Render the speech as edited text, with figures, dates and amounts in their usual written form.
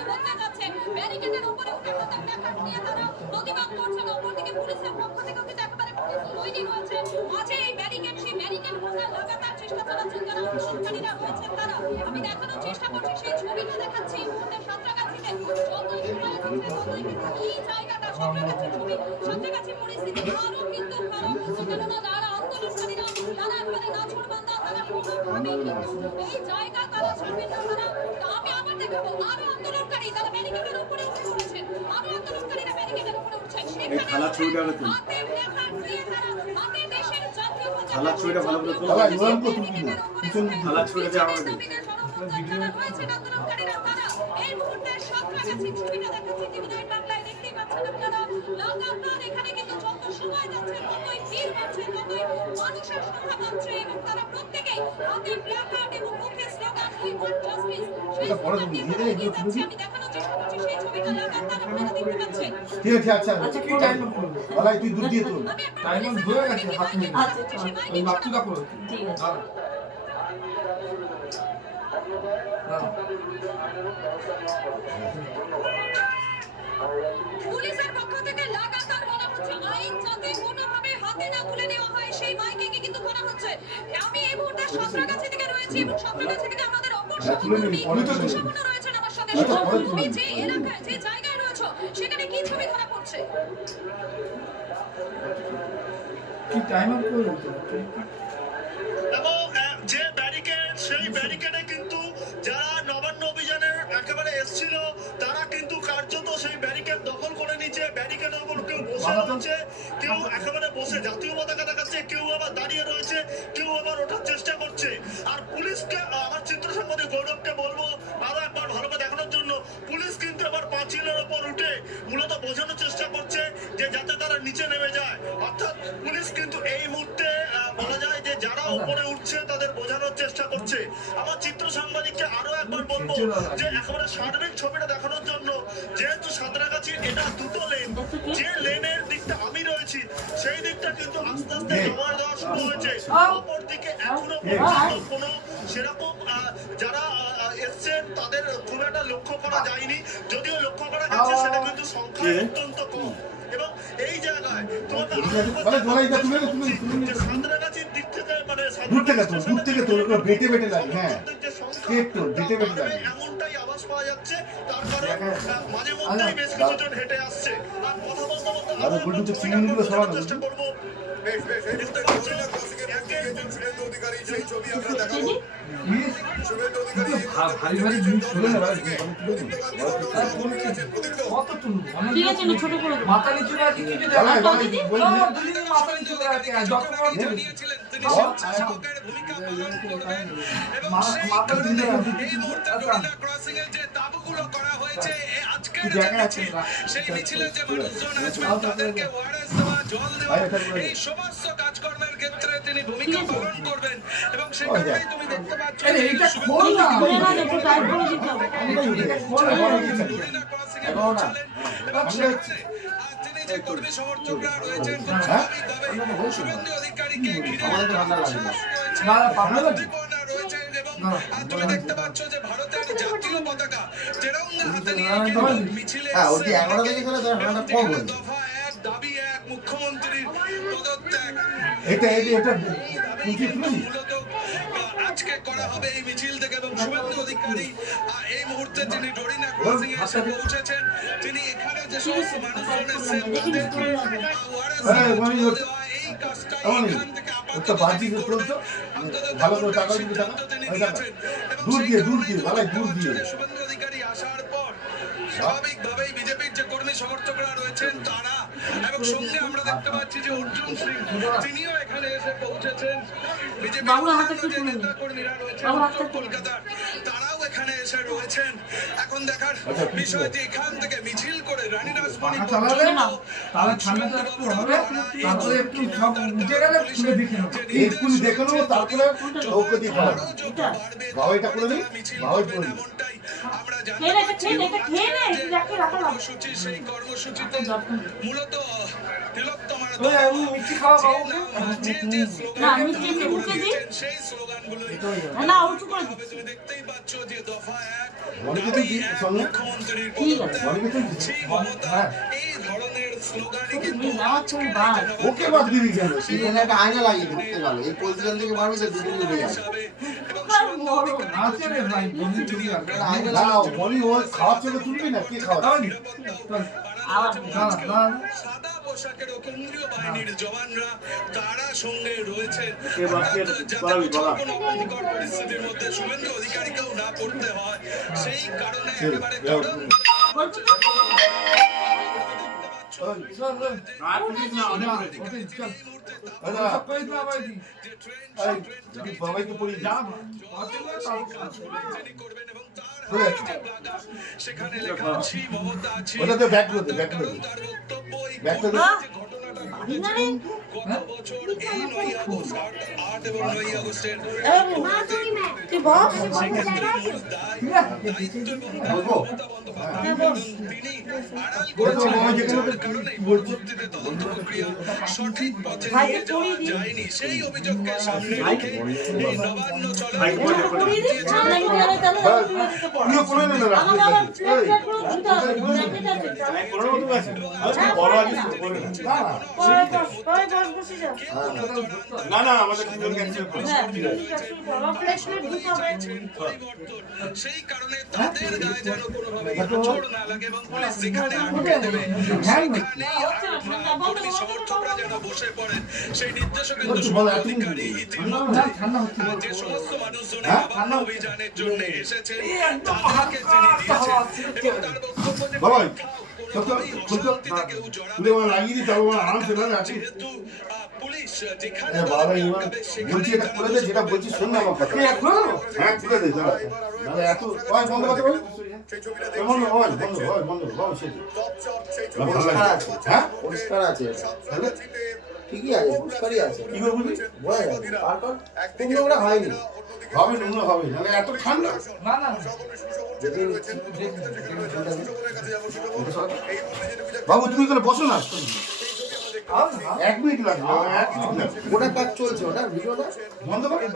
কিন্তু বদলে যাচ্ছে। ব্যারিকেডের উপরে উঠে হাতে প্ল্যাকার্ড নিয়ে তারা প্রতিবাদ করছেন। অপরদিকে পুলিশের পক্ষ থেকেও কিন্তু একেবারে পুলিশ তৈরি রয়েছে। মাঝে এই ব্যারিকেড, সেই ব্যারিকেড ভাঙার লাগাতার চেষ্টা চালাচ্ছেন যারা আন্দোলনকারীরা রয়েছেন তারা। আমি দেখানোর চেষ্টা করছি, সেই ছবিটা দেখাচ্ছি এই মুহূর্তে সাঁতরাগাছিতে। যতই সময় যাচ্ছে ততই কিন্তু এই জায়গাটা সাঁতরাগাছির ছবি, সাঁতরাগাছির পরিস্থিতি আরো কিন্তু খারাপ হচ্ছে। কেননা যারা আন্দোলনকারীরা তারা একেবারে নাছোড়বান্দা, তারা কোনোভাবেই কিন্তু এই জায়গা তারা ছাড়বেন না। তারা আমি আবার দেখাবো আরো আন্দোলনকারী তারা ব্যারিকেডের উপরে উঠে পড়েছেন, আরো আন্দোলনকারীরা ব্যারিকেডের উপরে উঠছেন। সেখানে হাতে প্ল্যাকার্ড দিয়ে তারা হাতে দেশের জাতীয় পতাকা ছবিটা ভালো করে তোলা হয়। নিয়ম তো তুমি না পিছন খালা ছবিটা যাওয়া হবে ভিডিও রয়েছে। আন্দোলনকারীরা তারা এই মুহূর্তে সাঁতরাগাছি ছবিটা দেখাচ্ছি টিভিতে বাংলায় দেখতেই পাচ্ছেন আপনারা। লাগাতার এখানে কিন্তু যত সময় যাচ্ছে ততই ভিড় বাড়ছে, ততই মানুষের সংখ্যা বাড়ছে এবং তারা প্রত্যেকেই হাতে প্ল্যাকার্ড এবং মুখে স্লোগান উই ওয়ান্ট জাস্টিস সেই স্লোগান নিয়ে তারা এগিয়ে যাচ্ছে। আমি দেখানোর চেষ্টা করছি সেই ছবিটা লাগাতার আপনারা দেখতে পাচ্ছেন। ঠিক আছে, আচ্ছা কি টাইম বলাই তুই দূর দিয়ে তোল টাইম হয়ে গেছে হাত নিয়ে ওই বাচ্চাটা করো ঠিক আছে। পুলিশের পক্ষ থেকে লাগাতার বলা হচ্ছে আইন যাতে কোনোভাবে হাতে না তুলে নেওয়া হয় সেই মাইকিং কিন্তু করা হচ্ছে। আমি এই মুহূর্তে সাঁতরাগাছি থেকে রয়েছি এবং সাঁতরাগাছি থেকে আমাদের অপর সহকর্মী সম্পূর্ণ রয়েছেন আমার সাথে। তুমি যে এলাকায় যে জায়গায় রয়েছো সেখানে কি ছবি ধরা পড়ছে? কি টাইম আপ করে এবং যে ব্যারিকেড সেই ব্যারিকেডে কিন্তু যারা নবান্ন অভিযানের একেবারে এসেছিল তারা কিন্তু কার্যত সেই ব্যারিকেড দখল করে নিচ্ছে। ব্যারিকেডের উপর কেউ বসে রয়েছে, কেউ একেবারে বসে জাতীয় পতাকা দেখাচ্ছে, কেউ আবার দাঁড়িয়ে রয়েছে, কেউ আবার ওঠার চেষ্টা করছে। আর পুলিশকে আমার চিত্র সম্পাদক গৌরবকে বলবো আরো একবার ভালো করে দেখানোর জন্য, পুলিশ কিন্তু এবার পাঁচিলের ওপর উঠে মূলত বোঝানোর চেষ্টা করছে যে যাতে তারা নিচে নেমে যায়। অর্থাৎ পুলিশ কিন্তু এই মুহূর্তে বলা যায় যে যারা উপরে উঠছে তাদের বোঝানোর চেষ্টা করছে। আমার চিত্র সাংবাদিককে আরো একবার বলবো যে একেবারে সার্বিক ছবিটা দেখানোর জন্য, যেহেতু সাঁতরাগাছি এটা দুটো লেন, যে লেনের দিকটা আমি রয়েছি সেই দিকটা কিন্তু আস্তে আস্তে জমা দেওয়া শুরু হয়েছে। অপর দিকে এখনো পর্যন্ত কোনো সেরকম যারা এসছেন তাদের খুব একটা লক্ষ্য করা যায়নি, যদিও লক্ষ্য করা গেছে সেটা কিন্তু সংখ্যা অত্যন্ত কম। এবং এই জায়গায় সাঁতরাগাছির দিক থেকে মানে দূর থেকে তোর বেটে বেটে লাগে। হ্যাঁ বেটে বেটে লাগে এমনটাই আওয়াজ পাওয়া যাচ্ছে। তার কারণ মাঝে মধ্যেই বেশ কিছুজন হেঁটে আসছে। আর কথা বলতে বলতে চিংড়িগুলো সরানো চেষ্টা করবো। ভারী ভারী জিনিস শুনে না ভাই কত তুলবো ঠিক আছে আমি ছোট করে মাথা নিচু করে কিছু দিদি মাথা নিচু করে আছে যত বড় জানিয়েছিলেন তিনি সহকারে ভূমিকা পালন করবেন এবং মাথা দিলে এই মুহূর্তে ডোরিনা ক্রসিং এর যে তাবুগুলো করা হয়েছে আজকের যে মিছিল, সেই মিছিলের যে মানুষজন আসবেন তাদেরকে ওয়ারেস দেওয়া, জল দেওয়া, এই সমস্ত কাজকর্মের ক্ষেত্রে তিনি ভূমিকা পালন করবেন। এবং সেখানেই তুমি দেখতে পাচ্ছ এইটা খোল না একটু টাইট করে দিতে হবে। ডোরিনা ক্রসিং এ পৌঁছালেন এবং সেখানে তিনি যে কর্মী সমর্থকরা রয়েছেন খুব স্বাভাবিকভাবে শুভেন্দু অধিকারীকে ঘিরে রয়েছেন এবং তুমি দেখতে পাচ্ছ যে ভারতের জাতীয় পতাকা তেরঙ্গা হাতে নিয়ে কিন্তু মিছিলে দফা এক, দাবি এক, মুখ্যমন্ত্রীর পদত্যাগ। মূলত আজকে করা হবে এই মিছিল থেকে। এবং শুভেন্দু অধিকারী এই মুহূর্তে তিনি ডোরিনা ক্রসিং এ এসে পৌঁছেছেন। তিনি এখানে যে সমস্ত মানুষজন এসেছেন তাদেরকে ওয়ারেস দেওয়া, এই কাজটা এখান থেকে আপাতত সিদ্ধান্ত তিনি নিয়েছেন। এবং শুভেন্দু অধিকারী আসার পর স্বাভাবিকভাবেই বিজেপির যে কর্মী সমর্থকরা রয়েছেন তারা এবং সঙ্গে আমরা দেখতে পাচ্ছি যে অর্জুন সিং তিনিও এখানে এসে পৌঁছেছেন। বিজেপির যে নেতা কর্মীরা রয়েছেন উত্তর কলকাতার তারাও এখানে এসে রয়েছেন। এখন দেখার বিষয় যে এখান থেকে মিছিল করে রানী রাসমণি এমনটাই আমরা জানতে পারছি। কর্মসূচি সেই কর্মসূচিতে মূলত তিলোত্তমার ওই আমি মিষ্টি খাওয়া খাবো যে যে না, স্লোগান মিষ্টি একটু মুখে দিই। সেই স্লোগানগুলোই না উঁচু করে দিচ্ছি। তুমি দেখতেই পাচ্ছ যে দফা এক অনেকে তো দাবি এক সঙ্গে মুখ্যমন্ত্রীর ঠিক আছে। অনেকে তো সেই মমতা এই ধরনের স্লোগানই কিন্তু তুমি আমার ছবি বাদ। ওকে বাদ দিবি কেন এখানে একটা আয়না লাগিয়ে ঢুকতে গেল এই পজিশন থেকে মারবি তো দুটো উঠে যাবে আর বড়। আছে রে ভাই বন্ধু ছবি আছে আয়না না বলি ও খাওয়ার চলে তুলবি না কে খাওয়া তাহলে চল আবার না না সাদা পোশাকের ও কেন্দ্রীয় বাহিনীর জওয়ানরা কারা সঙ্গে রয়েছেন কে বাক্যের যাতে বলাবি বলা কোনো অপ্রীতিকর পরিস্থিতির মধ্যে শুভেন্দু অধিকারীকেও না পড়তে হয় সেই কারণে একেবারে বলছো তো? চল চল না ওকে চল সব কই না ভাই দি বাবাইকে পড়ি যা করবেন এবং তার ঠিক আছে। সেখানে লেখা আছে মমতা আছে ওটা তো ব্যাক করে দে ব্যাক করে দে তার বক্তব্য এই ব্যাক করে দে বাহ, ঘটনাটা পারি না রে। গত বছর এই 9 আগস্ট 8 এবং 9 আগস্টের তুই বস। বলবো তিনি আড়াল ওটা তো বাবা যেখানে কারণে বলছি পরবর্তীতে তদন্ত প্রক্রিয়া সঠিক পথে ভাইকে নিয়ে যাওয়া পড়িয়ে দিন। যায়নি সেই অভিযোগকে সামনে রেখে এই নবান্ন চলে এটা পরিয়ে দিস। ঠান্ডা কি গেলে তাহলে হ্যাঁ, তুই এদিকে পড়। তুইও করে নে না আমাকে আবার প্লেট প্লেট করে ধুতে হবে। জ্যাকেট আছে তো? বড় আছিস তো করে নে। না না পরে বস, পরে বস, বসে যা। না না আমাদের দুজন ক্যান্সেল করে হ্যাঁ, ঠিক আছে, আবার প্লেট প্লেট ধুতে হবে। পরিবর্তন সেই কারণে তাদের গায়ে যেন কোনোভাবে আঁচড় না লাগে এবং পুলিশ যেখানে আটকে দেবে সেখানেই পুলিশ সমর্থকরা যেন বসে পড়েন সেই নির্দেশও কিন্তু শুভেন্দু অধিকারী ইতিমধ্যে ঠান্ডা হচ্ছে যে সমস্ত মানুষজন হ্যাঁ? নবান্ন অভিযানের জন্য এসেছেন তাদেরকে তিনি দিয়েছেন এবং তার বক্তব্য যে বাবাই, কোনোভাবেই খুলতো অশান্তিতে কেউ জড়াবে তুলে আমার লাগিয়ে দিই তবে আমার আরামসে না আছে যেহেতু পুলিশ যেখানে বাবা এবার বলছি এটা করে দে যেটা বলছি শোন না আমার কথা হ্যাঁ খুলে দে দাঁড়া দাঁড়া এত ওই বন্ধ করতে বল বন্ধ হয় বন্ধ হয় বন্ধ হয় সেই ভালো লাগে হ্যাঁ পরিষ্কার আছে তাহলে ঠিকই আছে পরিষ্কারই আছে কি করে বুঝলি বোঝা যাবে তারপর খুব নোংরা হয়নি হবে নোংরা হবে নাহলে এত ঠান্ডা না না যেদিন বাবু তুমি এখানে বসো না আও না 1 মিনিট লাগবে 1 মিনিট লাগবে ওটা কাজ চলছে ওটা ভিডিওটা বন্ধ করে